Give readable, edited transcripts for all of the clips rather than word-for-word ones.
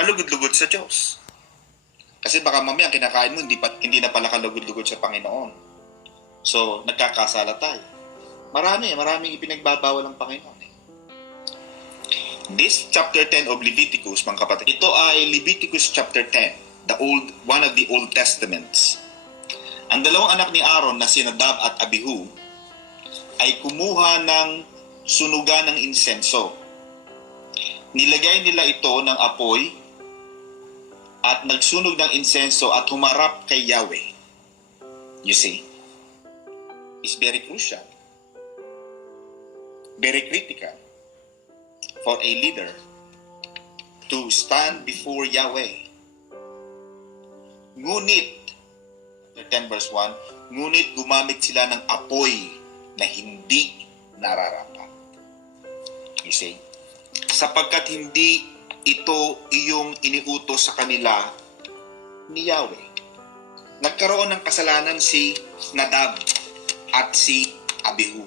kalugod-lugod sa Diyos. Kasi baka mamaya kinakain mo, hindi na pala kalugod-lugod sa Panginoon. So, nagkakasala tayo. Maraming ipinagbabawal ng Panginoon. This chapter 10 of Leviticus, mga kapatid, ito ay Leviticus chapter 10, one of the Old Testaments. Ang dalawang anak ni Aaron na si Nadab at Abihu ay kumuha ng sunugan ng insenso. Nilagay nila ito ng apoy at nagsunog ng insenso at humarap kay Yahweh. You see, it's very crucial, very critical for a leader to stand before Yahweh. Ngunit, 10 verse 1, ngunit gumamit sila ng apoy na hindi nararapat. You see? Sapagkat hindi ito iyong iniutos sa kanila ni Yahweh. Nagkaroon ng kasalanan si Nadab at si Abihu.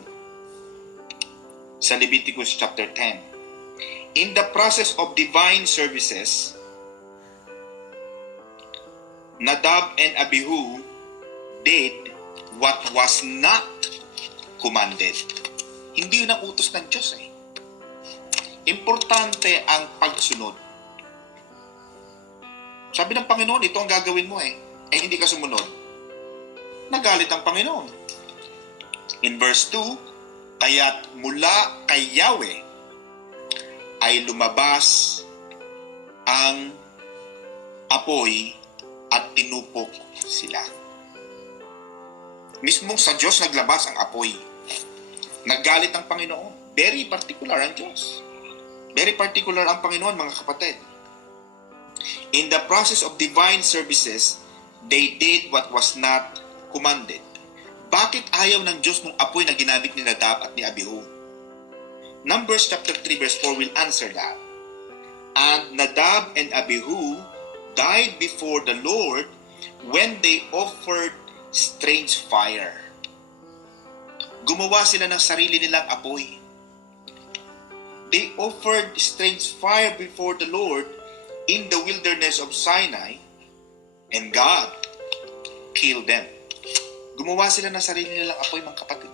Sa Leviticus chapter 10. In the process of divine services, Nadab and Abihu did what was not commanded. Hindi yun ang utos ng Diyos eh. Importante ang pagsunod. Sabi ng Panginoon, ito ang gagawin mo eh. Eh hindi ka sumunod. Nagalit ang Panginoon. In verse 2, kaya't mula kay Yahweh ay lumabas ang apoy at tinupok sila. Mismong sa Diyos naglabas ang apoy. Naggalit ang Panginoon. Very particular ang Diyos. Very particular ang Panginoon, mga kapatid. In the process of divine services, they did what was not commanded. Bakit ayaw ng Diyos ng apoy na ginamit ni Nadab at ni Abihu? Numbers chapter 3 verse 4 will answer that. And Nadab and Abihu died before the Lord when they offered strange fire. Gumawa sila ng sarili nilang apoy. They offered strange fire before the Lord in the wilderness of Sinai, and God killed them. Gumawa sila ng sarili nilang apoy, mga kapatid.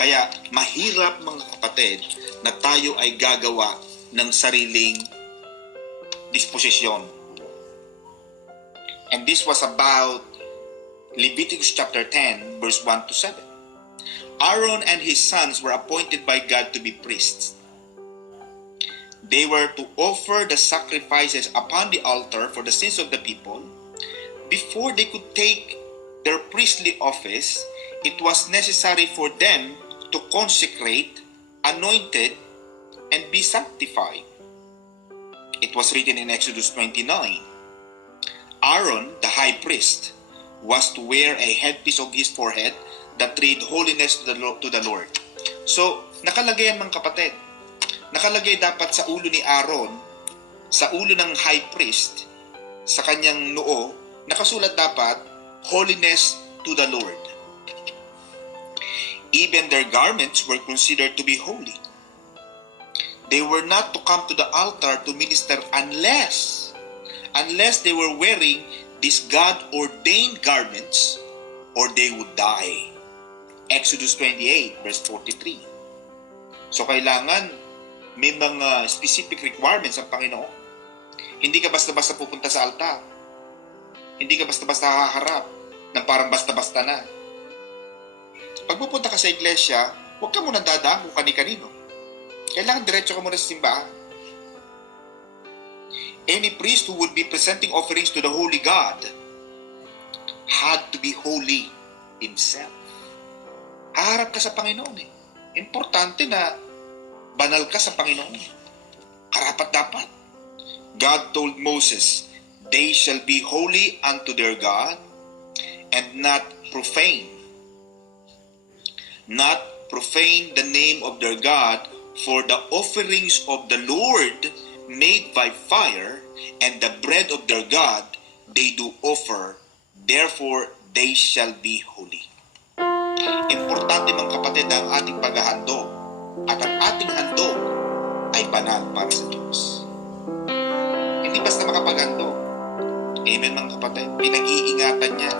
Kaya mahirap, mga kapatid, na tayo ay gagawa ng sariling disposisyon. And this was about Leviticus chapter 10, verse 1 to 7. Aaron and his sons were appointed by God to be priests. They were to offer the sacrifices upon the altar for the sins of the people. Before they could take their priestly office, it was necessary for them to consecrate, anointed, and be sanctified. It was written in Exodus 29. Aaron, the high priest, was to wear a headpiece of his forehead that read holiness to the Lord. So, nakalagay yan, mga kapatid. Nakalagay dapat sa ulo ni Aaron, sa ulo ng high priest, sa kanyang noo, nakasulat dapat, holiness to the Lord. Even their garments were considered to be holy. They were not to come to the altar to minister unless they were wearing these God-ordained garments, or they would die. Exodus 28, verse 43. So kailangan may mga specific requirements ang Panginoon. Hindi ka basta-basta pupunta sa altar. Hindi ka basta-basta haharap ng parang basta-basta na. Pag pupunta ka sa iglesia, huwag ka muna dadaan kung kani-kanino. Kailangan diretso ka muna sa simbahan. Any priest who would be presenting offerings to the holy God had to be holy himself. Haharap ka sa Panginoon eh. Importante na banal ka sa Panginoon. Karapat dapat. God told Moses, "They shall be holy unto their God and not profane the name of their God, for the offerings of the Lord made by fire and the bread of their God they do offer, therefore they shall be holy." Importante, mga kapatid, ang ating paghahandog at ang ating handog ay banal para sa Diyos. Hindi Amen mga kapatid. Pinag-iingatan niya.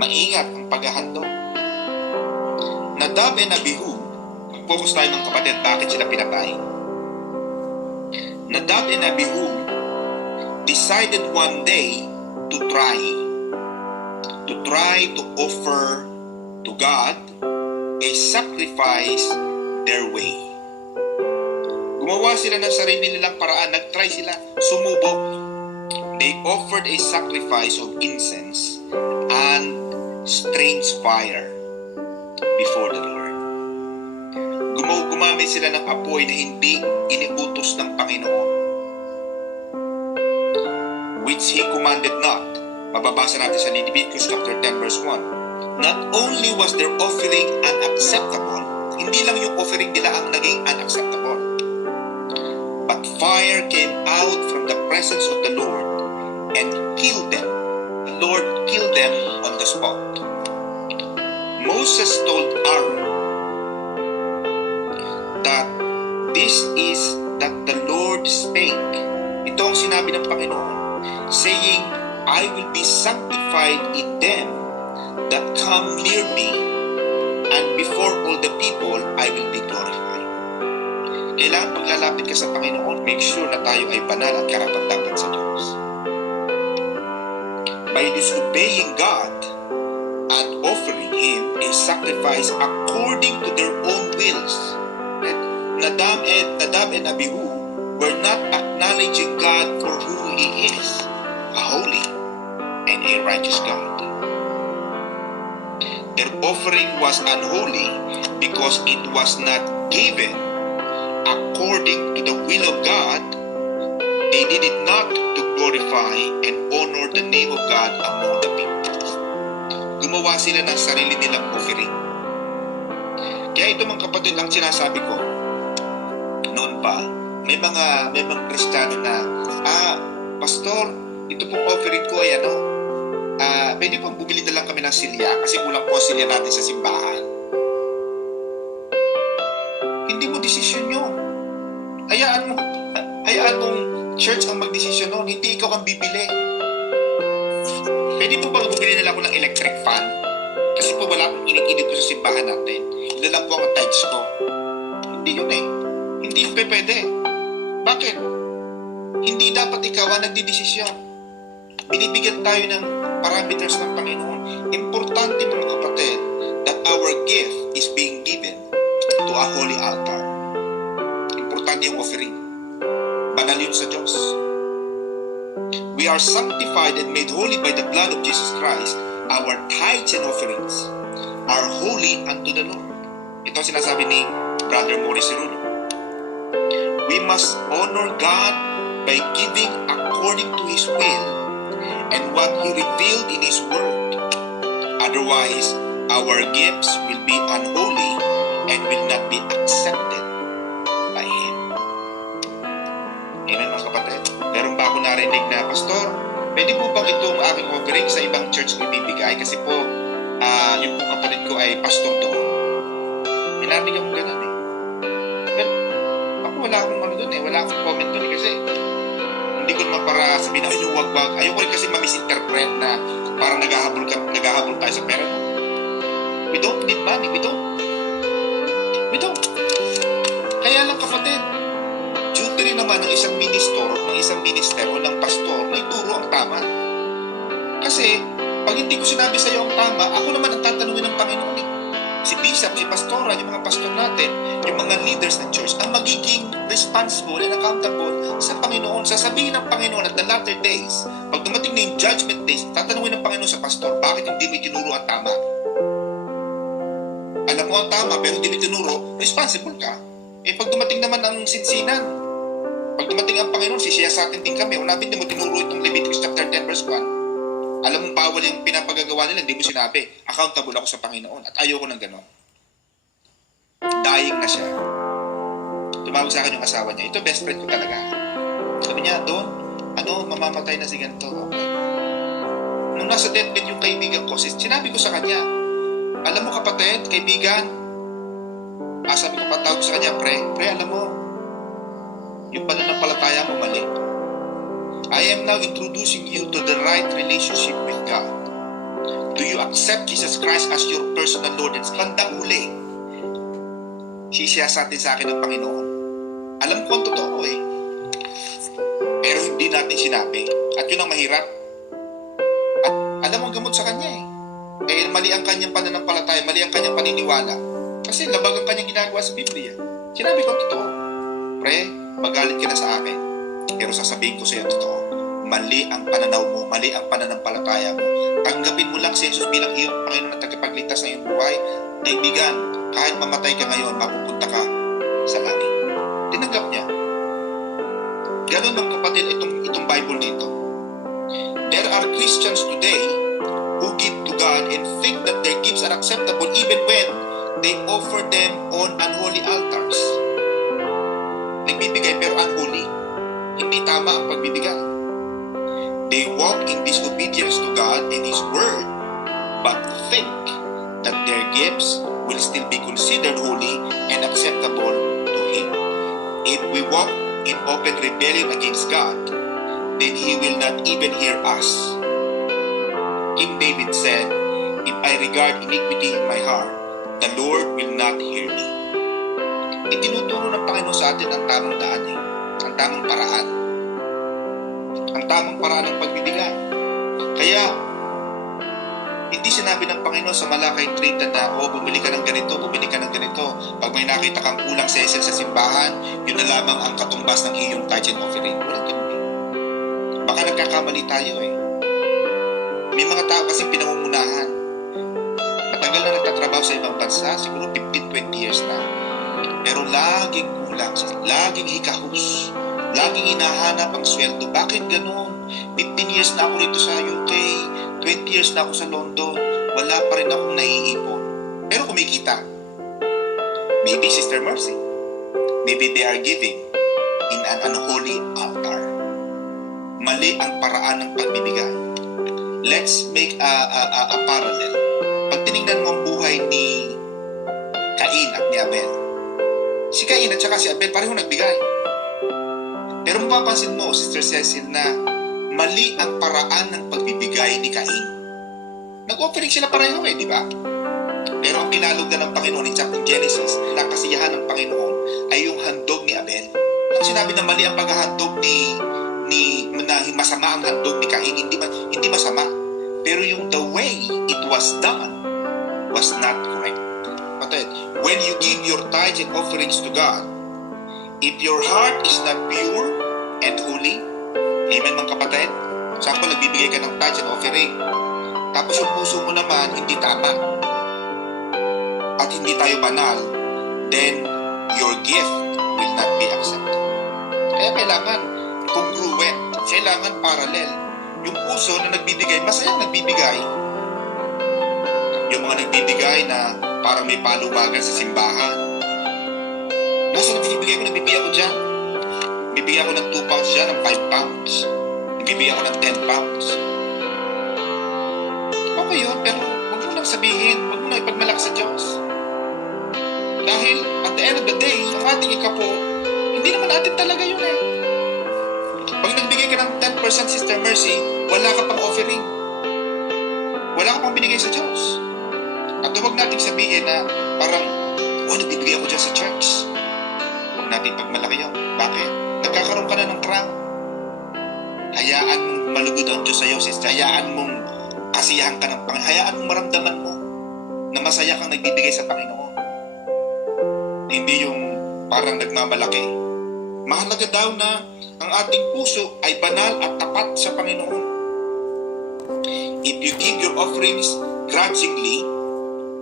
Maingat ang paghahandog. Nadab and Abihu, focus tayo mga kapatid, bakit sila pinatay? Nadab and Abihu decided one day to try to offer to God a sacrifice their way. Gumawa sila ng sarili nilang paraan, nag-try sila, sumubok. They offered a sacrifice of incense and strange fire before the Lord. Gumamit sila ng apoy na hindi iniutos ng Panginoon, which He commanded not. Mababasa natin sa Leviticus chapter 10 verse 1. Not only was their offering unacceptable, hindi lang yung offering nila ang naging unacceptable, but fire came out from the presence of the Lord and killed them. The Lord killed them on the spot. Moses told Aaron that that the Lord spake. Ito ang sinabi ng Panginoon, saying, I will be sanctified in them that come near me, and before all the people I will be glorified. Kailangan paglalapit ka sa Panginoon, make sure na tayo ay banal at karapat-dapat sa Diyos. By disobeying God and offering Him a sacrifice according to their own wills, Nadab and Abihu were not acknowledging God for who He is, a holy and a righteous God. Their offering was unholy because it was not given according to the will of God. They did it not to glorify and honor the name of God among the people. Gumawa sila ng sarili nilang offering. Kaya ito mga kapatid ang sinasabi ko, noon pa, may mga Kristiyano na, Pastor, ito pong offering ko ay pwede pong bumili na lang kami ng silya kasi kulang po silya natin sa simbahan. Hindi mo desisyon yun. Hayaan mong church ang magdesisyon nun, hindi ikaw ang bibili. Pwede po bang bumili na lang ako ng electric fan? Kasi po wala akong inig-init po sa simbahan natin. Ito lang po ang tithes ko. Hindi yun eh. Hindi yun pwede. Bakit? Hindi dapat ikaw ang nagdidesisyon. Binibigyan tayo ng parameters ng Panginoon. Importante mga kapatid that our gift is being given to a holy altar. Importante yung offering. Banal yun sa Diyos. We are sanctified and made holy by the blood of Jesus Christ. Our tithes and offerings are holy unto the Lord. Ito ang sinasabi ni Brother Maurice Cirulo. We must honor God by giving according to His will and what He revealed in His Word. Otherwise, our gifts will be unholy and will not be accepted by Him. Amen mga kapatid. Meron ba ako narinig na, Pastor, pwede po bang itong aking offering sa ibang church ko ibibigay? Kasi po, yung kapatid ko ay pastor doon. May narinig akong ganun eh. But, ako wala akong doon eh. Wala akong comment doon eh. Kasi, hindi ko naman para sabihin na, wag-wag. Ayoko rin kasi ma-misinterpret na parang naghahabol tayo sa pera. No? We don't need money. We don't. Kaya lang kapatid, duty rin naman ng isang minister o ng pastor na ituro ang tama. Kasi, pag hindi ko sinabi sa iyo ang tama, ako naman ang tatanungin ng Panginoon eh. Si Bishop, si Pastora, yung mga pastor natin, yung mga leaders ng church, ang magiging responsible and accountable sa Panginoon. Sasabihin ng Panginoon at the latter days, pag dumating na yung judgment days, tatanungin ng Panginoon sa pastor, bakit hindi mo tinuro ang tama? Alam mo ang tama, pero hindi mo tinuro, responsible ka. Eh pag dumating naman ang sinsinan, pag dumating ang Panginoon, sisiyasatin din kami, hindi mo tinuro itong Leviticus chapter 10 verse 1. Alam mong bawal yung pinapagagawa nila, hindi mo sinabi, accountable ako sa Panginoon at ayoko ng gano'n. Dying na siya. Tumawag sa akin yung asawa niya, ito best friend ko talaga. Sabi niya, Don, mamamatay na si ganito. Okay. Nung nasa deathbed yung kaibigan ko, sinabi ko sa kanya, alam mo kapatid, kaibigan, sabi ko patawag sa kanya, pre, alam mo, yung pananampalataya mo mali. I am now introducing you to the right relationship with God. Do you accept Jesus Christ as your personal Lord and bandang huli? Sisiyasatin sa akin ng Panginoon. Alam ko ang totoo eh. Pero hindi natin sinabi. At yun ang mahirap. At alam mo gamot sa Kanya eh. Dahil mali ang Kanyang pananampalataya, mali ang Kanyang paniniwala. Kasi labag ang Kanyang ginagawa sa Biblia. Sinabi ko ang totoo. Pre, magalit ka na sa akin. Pero sasabihin ko sa iyo ang totoo. Mali ang pananaw mo, mali ang pananampalataya mo. Tanggapin mo lang si Jesus bilang iyong Panginoon at tagapagligtas ng iyong buhay. Kaibigan, kahit mamatay ka ngayon, mapupunta ka sa langit. Tinanggap niya. Ganun mga kapatid itong Bible dito. There are Christians today who give to God and think that their gifts are acceptable even when they offer them on unholy altars. Nagbibigay pero unholy. Hindi tama ang pagbibigay. They walk in disobedience to God and His Word, but think that their gifts will still be considered holy and acceptable to Him. If we walk in open rebellion against God, then He will not even hear us. King David said, "If I regard iniquity in my heart, the Lord will not hear me." Itinuturo ng Panginoon sa atin ang tamang daan eh. Ang tamang paraan. Ang tamang paraan ng pagbibigay. Kaya, hindi sinabi ng Panginoon sa Malakay 3 na, bumili ka ng ganito, bumili ka ng ganito. Pag may nakita kang kulang sesel sa simbahan, yun na lamang ang katumbas ng iyong tithe and offering. Walang ganun eh. Baka nagkakamali tayo eh. May mga tao kasi pinangungunahan. Matagal na nagtatrabaho sa ibang bansa, siguro 15-20 years na. Pero laging kulang, laging hikahus. Laging hinahanap ang sweldo. Bakit ganun? 15 years na ako rito sa UK, 20 years na ako sa London, wala pa rin akong naiipon. Pero kumikita. Maybe Sister Mercy. Maybe they are giving in an unholy altar. Mali ang paraan ng pagbibigay. Let's make a parallel. Pag tinignan mo ang buhay ni Cain at ni Abel, si Cain at saka si Abel pareho nagbigay. Pero mapapansin mo, Sister Cecil, na mali ang paraan ng pagbibigay ni Cain. Nag-offering sila pareho eh, di ba? Pero ang kinalog na ng Panginoon in Genesis, na kasiyahan ng Panginoon ay yung handog ni Abel. Ang sinabi na mali ang paghahandog na masama ang handog ni Cain, hindi masama. Pero yung the way it was done was not correct. But when you give your tithes and offerings to God, if your heart is not pure and holy, amen mga kapatid, saan pa nagbibigay ka ng tithes and offering, tapos yung puso mo naman hindi tama at hindi tayo banal, then your gift will not be accepted. Kaya kailangan congruent, kailangan parallel. Yung puso na nagbibigay, masayang nagbibigay. Yung mga nagbibigay na parang may paluwagan sa simbahan, nasa nagbibigay ko, nagbibigay ako dyan. Nagbibigay ako ng 2 pounds dyan, ng 5 pounds. Nagbibigay ako ng 10 pounds. Okay yun, pero huwag mo lang sabihin, huwag mo lang ipagmalak sa Diyos. Dahil at the end of the day, yung ating ikapo, hindi naman natin talaga yun eh. Pag nagbigay ka ng 10%, Sister Mercy, wala ka pang offering. Wala ka pang binigay sa Diyos. At huwag natin sabihin na parang, nagbibigay ako dyan sa church. Huwag natin pagmalaki yun. Bakit? Nagkakaroon ka na ng crown. Hayaan mong malugod ang Diyos sa iyo, sister. Hayaan mong kasiyahan ka ng Panginoon. Hayaan mong maramdaman mo na masaya kang nagbibigay sa Panginoon. Hindi yung parang nagmamalaki. Mahalaga daw na ang ating puso ay banal at tapat sa Panginoon. If you give your offerings grudgingly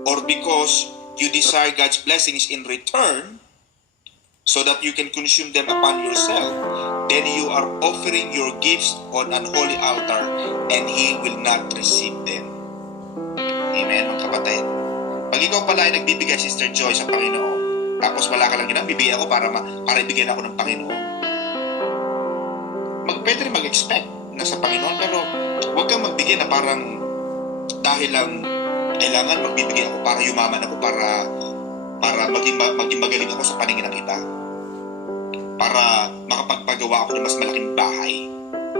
or because you desire God's blessings in return so that you can consume them upon yourself, then you are offering your gifts on an holy altar and He will not receive them. Amen, mga kapatid. Pag ikaw pala ay nagbibigay, Sister Joy, sa Panginoon, tapos wala ka lang bibigyan ako para ibigyan ako ng Panginoon, pwede rin mag-expect na sa Panginoon, pero huwag kang magbigay na parang dahil lang kailangan magbibigay ako para yumaman ako, para maging magaling ako sa paningin ng iba, para makapagpagawa ako ng mas malaking bahay.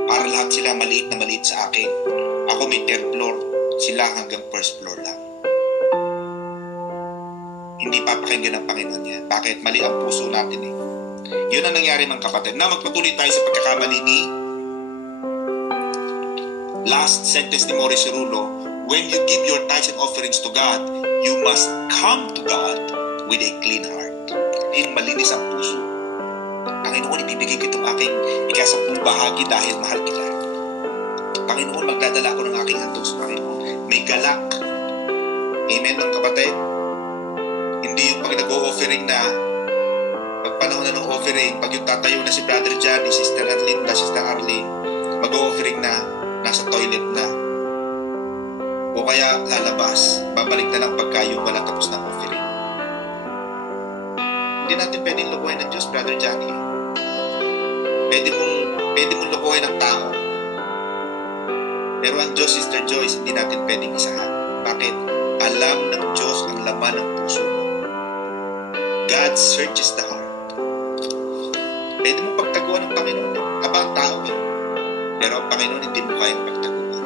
Para lahat sila maliit na maliit sa akin. Ako may third floor, sila hanggang first floor lang. Hindi papakinggan ng Panginoon yan. Bakit? Mali ang puso natin eh. Yun ang nangyari mga kapatid. Na magpatuloy tayo sa pagkakamali ni last sentence ni Maurice Rulo, when you give your tithes and offerings to God, you must come to God with a clean heart. In malinis ang puso. Panginoon, ibibigay ko itong aking ikasampung bahagi dahil mahal kita. Panginoon, magdadala ko ng aking handog sa Panginoon. May galak. Amen mga kapatid? Hindi yung pag nag-o-offering na, pag panahon na ng offering, pag yung tatayo na si Brother Johnny, Sister Arlene, Sister Arlene, mag-o-offering na, nasa toilet na. O kaya lalabas, babalik na lang pagka yung wala tapos ng offering. Hindi natin pwedeng lukuhin ng Diyos, Brother Johnny. Pwede mong lukuhin ng tao. Pero ang Diyos, Sister Joyce, hindi natin pwedeng isahan. Bakit? Alam ng Diyos ang laman ng puso mo. God searches the heart. Pwede mo pagtaguan ng Panginoon. Aba ang tao eh. Pero ang Panginoon hindi mo kayang pagtaguan.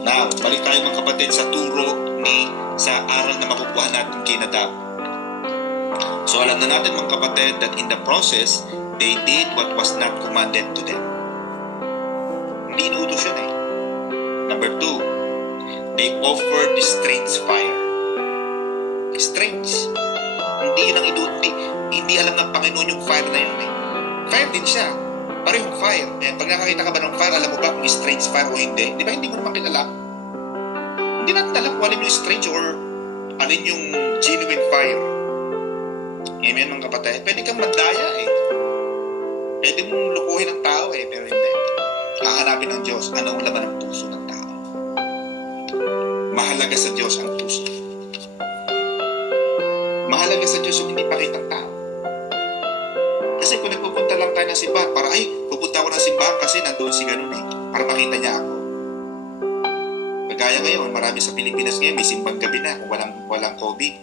Now, balik tayo mga kapatid sa turo sa aral na makukuha natin kay Nadab. So alam na natin mga kapatid that in the process, they did what was not commanded to them. Hindi inuutos yun eh. Number 2, they offered the strange fire. Strange. Hindi yun ang hindi alam ng Panginoon yung fire na yun eh. Fire din siya. Parehong fire. Eh, pag nakakita ka ba ng fire, alam mo ba kung strange fire o hindi? Di ba hindi mo naman kilala? Hindi natin alam kung alin yung strange or alin yung genuine fire. Amen mga kapatid. Pwede kang mandaya eh. Pwede mong lukuhin ng tao eh, pero hindi. Hahanapin ng Diyos ano ang laman ng puso ng tao. Mahalaga sa Diyos ang puso. Mahalaga sa Diyos yung hindi pakitang tao. Kasi kung nagpupunta lang tayo ng simbahan, para pupunta ako ng simbahan kasi nandoon si ganun eh. Para makita niya ako. Kagaya ngayon, marami sa Pilipinas ngayon, may simbang gabi na kung walang COVID.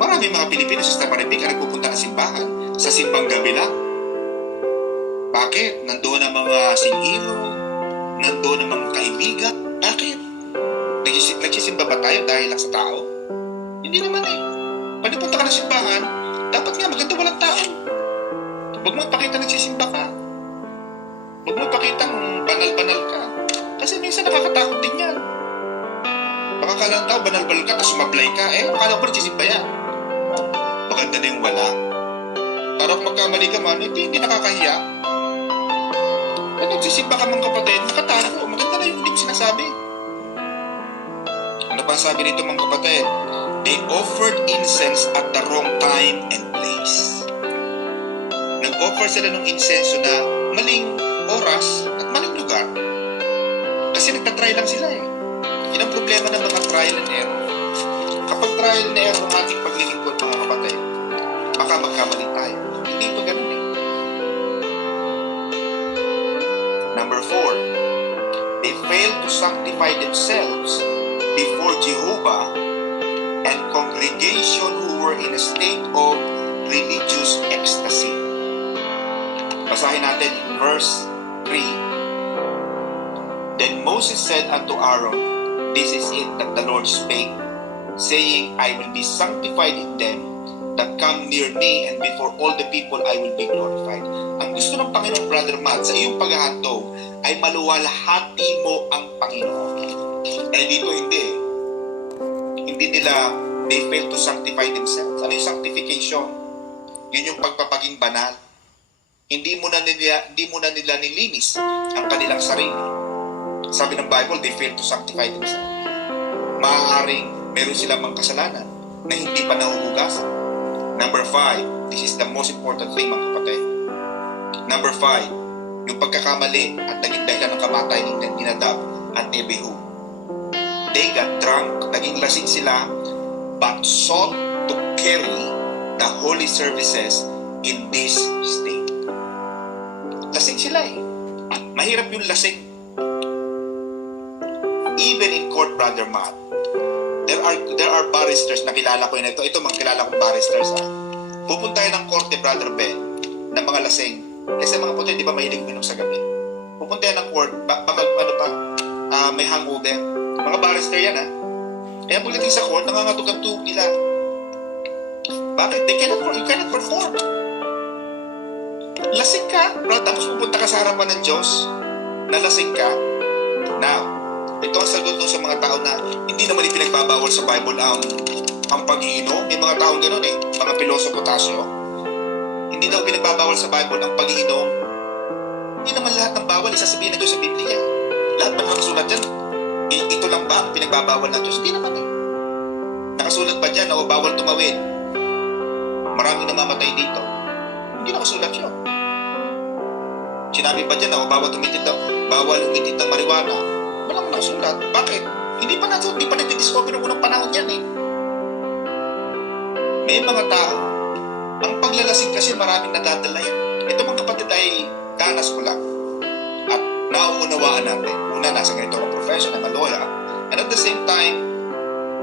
Marami mga Pilipino, Sister Maribik, ang nagpupunta ng simbahan sa simbang gabi lang. Bakit? Nandoon ang mga singiro, nandoon ang mga kaibigan. Bakit? Nagsisimba ba tayo dahil lang sa tao? Hindi naman eh. Pag napunta ka ng simbahan, dapat nga maganda walang tao. Huwag mo ipakita nagsisimba ka. Huwag mo ipakita banal-banal ka. Kasi minsan nakakatakot din yan. Baka kala ng tao, banal-banal ka, tapos sumablay ka. Akala ko nagsisimba yan. Maganda na yung wala. Para kung magkamali ka man, hindi nakakahiya. At nagsisimba ka mga kapatid, makatao, maganda na yung hindi mo sinasabi. Ano pa sabi nito mga kapatid? They offered incense at the wrong time and place. Nag-offer sila ng insenso na maling oras at maling lugar. Kasi nagtatry lang sila eh. Yan ang problema ng mga trial and error. Kapag trial and error ang ating paglilingkod mga kapatid, baka magkamali tayo. Hindi ito ganun eh. Number 4, they failed to sanctify themselves before Jehovah and congregation who were in a state of religious ecstasy. Basahin natin verse 3. Then Moses said unto Aaron, This is it that the Lord spake, saying, I will be sanctified in them that come near me, and before all the people I will be glorified. Ang gusto ng Panginoon, Brother Matt, sa iyong paghahandog ay maluwalhati mo ang Panginoon. Dito hindi. Hindi nila, they fail to sanctify themselves. Ano yung sanctification? Yun yung pagpapaging banal. Hindi mo na nila nilinis ang kanilang sarili. Sabi ng Bible, they fail to sanctify themselves. Maaaring meron silang mga kasalanan na hindi pa nahuhugasan. Number 5, this is the most important thing mga kapatid. Number 5, yung pagkakamali at naging dahilan ng kamatayan ni Nadab at Abihu. They got drunk, naging lasing sila, but sought to carry the holy services in this state. Lasing sila eh. Mahirap yung lasing. Even in court, Brother Matt, there are barristers na kilala ko yun. Ito mga kilala kong barristers. Pupunta yun ng korte, Brother Ben, ng mga lasing. Kasi mga puto, di ba mahilig uminom sa gabi? pupunta yan ng court, may hangover. Mga barrister yan, ha? Kaya pagdating sa court, nangangatog-tug nila. Bakit? You cannot perform. Lasing ka, bro, tapos pupunta ka sa harapan ng Diyos, nalasing ka. Now, ito ang sagot sa mga tao na hindi naman ipinagbabawal sa Bible ang pag-iinom. May mga taong ganun mga pilosopo Tasyo. Hindi daw pinagbabawal sa Bible ang pag-iinom. Hindi naman lahat ng bawal isasabihin na Diyos sa Biblia. Lahat ba nakasulat dyan? Ito lang ba ang pinagbabawal ng Diyos? Hindi naman Nakasulat ba dyan na bawal tumawid? Maraming namamatay dito. Hindi nakasulat yun. Sinabi ba dyan na bawal umitit ng marijuana? Walang nakasulat. Bakit? Hindi pa nag-discover ng unang panahon yan May mga tao, ang paglalasing kasi maraming nadadala yan. Ito mga kapatid ay danas ko lang. At nauunawaan natin. Una, nasa ganito ng profession, ng lawyer. And at the same time,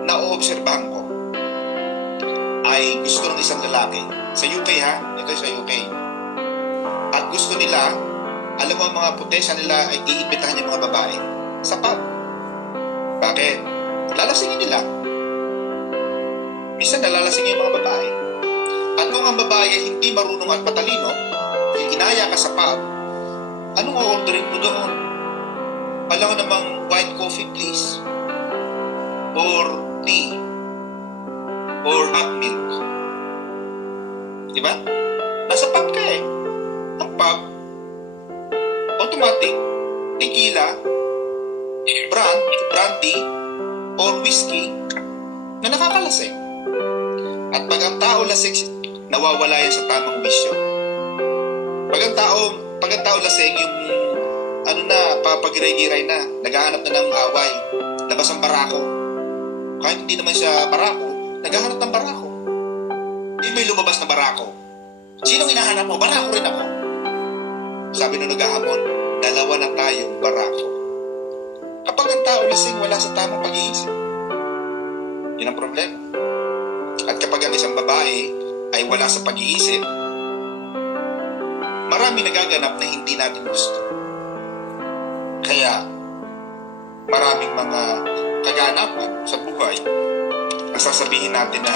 nauobserbahan ko ay gusto ng isang lalaki. Sa UK ito sa UK. At gusto nila, alam mo ang mga potensya nila ay iimbitahan yung mga babae sa pub. Bakit? Lalasingin nila. Minsan nalalasingin yung mga babae. At kung ang babae hindi marunong at matalino, inaya ka sa pub, anong o-orderin mo doon? Alam mo namang white coffee please, or tea, or hot milk. Diba? Nasa pub ka Ang pub, automatic, tequila, brandy, or whiskey na nakakalasing. At pag ang tao lasing, nawawala yan sa tamang wisyo. Pag ang tao lasing, yung papagiray-giray na, naghahanap na ng away, labas ang barako. Kahit hindi naman siya barako, naghahanap ng barako. May lumabas na barako. Sinong hinahanap mo? Barako rin ako. Sabi nung naghahamon, dalawa na tayong barako. Kapag ang tao lasing, wala sa tamang pag-iisip. Yun ang problema. At kapag ang isang babae ay wala sa pag-iisip, marami nagaganap na hindi natin gusto. Kaya, maraming mga kaganapan sa buhay ang sasabihin natin na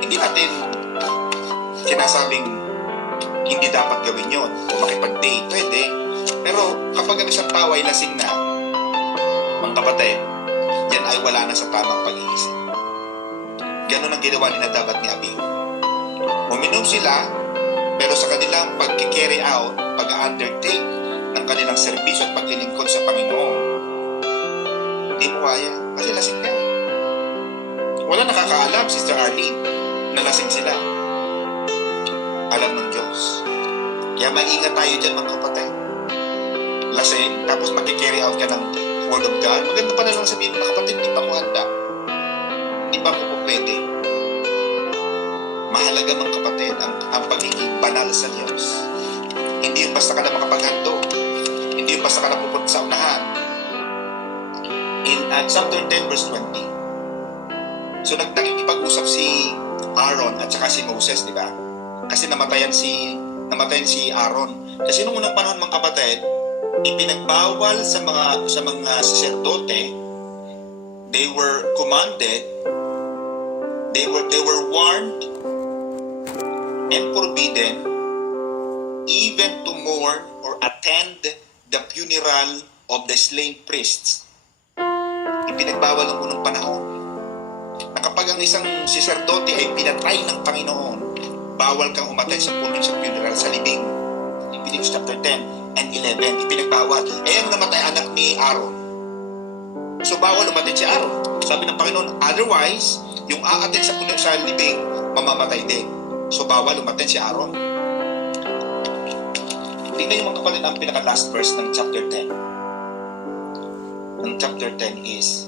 hindi natin sinasabing hindi dapat gawin yon o makipag-date, pwede. Pero kapag ang isang tao ay lasing na, mga kapatid, yan ay wala na sa tamang pag-iisip. Ganon ang ginawa ni Nadab at ni Abihu. Uminom sila, pero sa kanilang pag-carry out, pag-undertake ng kanilang serbisyo at paglilingkod sa Panginoon, hindi mo kaya kasi lasing ka. Wala nakakaalam, Sister Arlene, na lasing sila. Alam ng Diyos. Kaya maingat tayo dyan mga kapatid. Lasing, tapos mag-carry out ka ng Word of God. Maganda pa na lang sabihin mga kapatid, hindi pa ko handa. Hindi pa ko pwede. Mahalaga mga kapatid ang pagiging banal sa Diyos. Hindi yung basta ka na makapaghando. Hindi yung basta ka na pupunta sa unahan. In chapter 10 verse 20. So nagkikipag-usap si Aaron at saka si Moses, di ba? Kasi namatayan si Aaron. Kasi noong unang panahon mga kapatid, ipinagbawal sa mga saserdote. They were commanded, they were warned and forbidden even to mourn or attend the funeral of the slain priests. Ipinagbawal ng unang panahon na kapag ang isang saserdote ay pinatay ng Panginoon, bawal kang umatay sa funeral sa libing. Leviticus chapter 10 and 11, ipinagbawal. Ang namatay anak ni Aaron. So bawal umatay si Aaron. Sabi ng Panginoon, otherwise, yung aatin sa libing, mamamatay din. So bawal umatay si Aaron. Tingnan yung mga kapatid ang pinaka-last verse ng chapter 10. Ng chapter 10 is,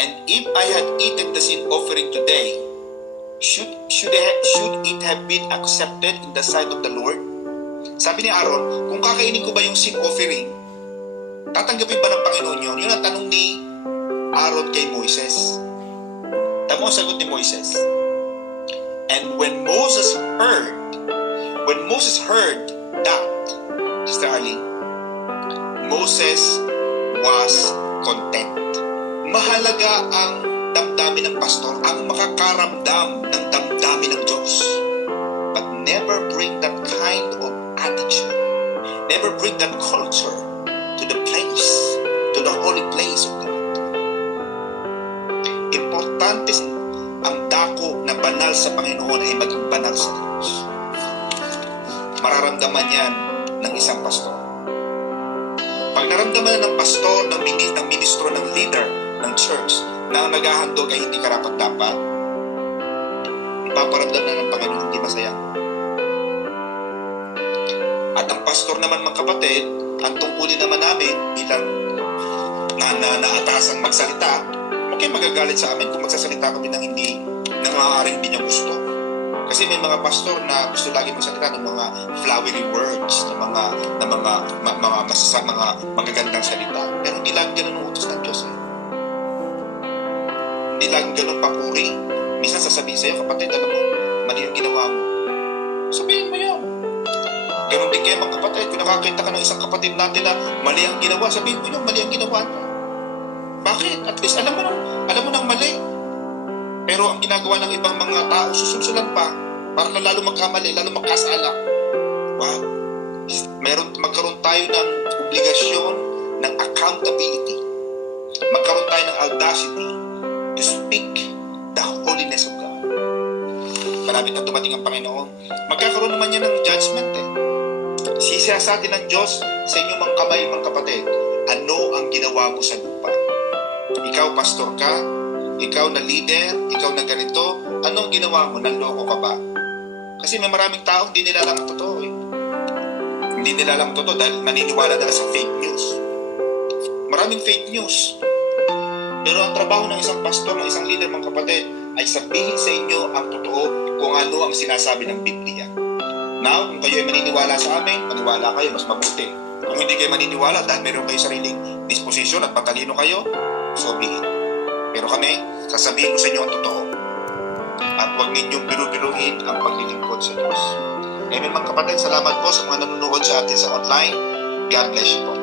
and if I had eaten the sin offering today, should it have been accepted in the sight of the Lord? Sabi ni Aaron, kung kakainin ko ba yung sin offering, tatanggapin ba ng Panginoon yun? Yun ang tanong ni Aaron kay Moises. Tama ang sagot ni Moises. And when Moses heard that, Sister Arlene, Moses was content. Mahalaga ang damdamin ng pastor, ang makakaramdam ng damdamin ng Diyos. But never bring that kind of attitude, never bring that culture to the place, to the holy place of God. Importante ang dako na banal sa Panginoon ay maging banal sa Diyos. Mararamdaman yan ng isang pastor. Pag naramdaman na ng pastor, ng ministro, ng leader ng church na ang naghahandog ay hindi karapat-dapat, ipaparamdam na ng Panginoon hindi masaya. At ang pastor naman, mga kapatid, ang tungkulin naman namin bilang naatasang magsalita, okay, magagalit sa amin kung magsasalita kami ng hindi, na maaaring hindi niya gusto. Kasi may mga pastor na gusto lagi magsalita ng mga flowery words, ng mga magagandang salita. Pero hindi lagi ganun ang utos ng Diyos. Hindi lagi ganun papuri. Minsan sasabihin sa'yo, kapatid, alam mo, mali yung ginawa mo. Sabihin mo yun. Ganun din kayo, mga kapatid. Kung nakakita ka ng isang kapatid natin na mali ang ginawa, sabihin mo yun, mali ang ginawa niya. Bakit? At least alam mo nang mali. Pero ang ginagawa ng ibang mga tao, susunsulan pa para lalo magkamali, lalo magkasala. Wow. Magkaroon tayo ng obligasyon, ng accountability. Magkaroon tayo ng audacity to speak the holiness of God. Malapit na dumating ang Panginoon. Magkakaroon naman yan ng judgment Sisiyasatin ng Diyos sa inyong mga kamay, mga kapatid. Ano ang ginawa mo sa lupa? Ikaw, pastor ka? Ikaw na leader? Ikaw na ganito? Anong ginawa mo? Nanloko ka ba? Kasi may maraming tao hindi nila alam ang totoo. Hindi nila alam ang totoo dahil naniniwala nila sa fake news. Maraming fake news. Pero ang trabaho ng isang pastor, ng isang leader, mga kapatid, ay sabihin sa inyo ang totoo kung ano ang sinasabi ng Biblia. Now, kung kayo ay maniniwala sa amin, maniwala kayo, mas mabuti. Kung hindi kayo maniniwala dahil meron kayo sariling disposisyon at matalino kayo, so be it. Pero kami, sasabihin ko sa inyo ang totoo. At huwag ninyong biru-biruin ang paglilingkod sa Diyos. Amen, mga kapatid, salamat po sa mga nanonood sa atin sa online. God bless you po.